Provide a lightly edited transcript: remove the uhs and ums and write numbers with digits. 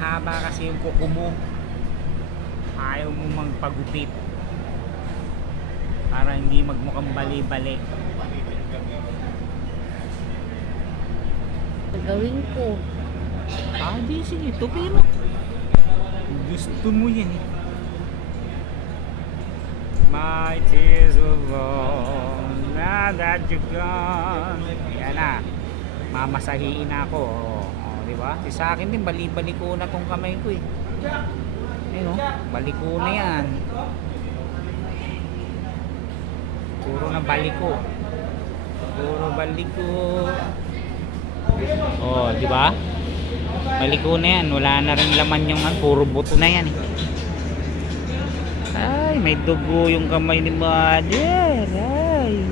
mahaba kasi yung kuko mo. Ayaw mo magpagupit para hindi magmukhang bali-bali. Gagawin ko. Di sige, tupi mo. Gusto mo yan eh. My tears will roll now that you're gone. Yan na. Mamasahiin ako. Diba? Sa akin din, bali-baliko na tong kamay ko eh. Ayun, baliko na yan. Puro na baliko. Puro baliko. Di ba? Baliko na yan. Wala na rin laman yung puro buto na yan eh. Ay, may dugo yung kamay ni Mother. Ay.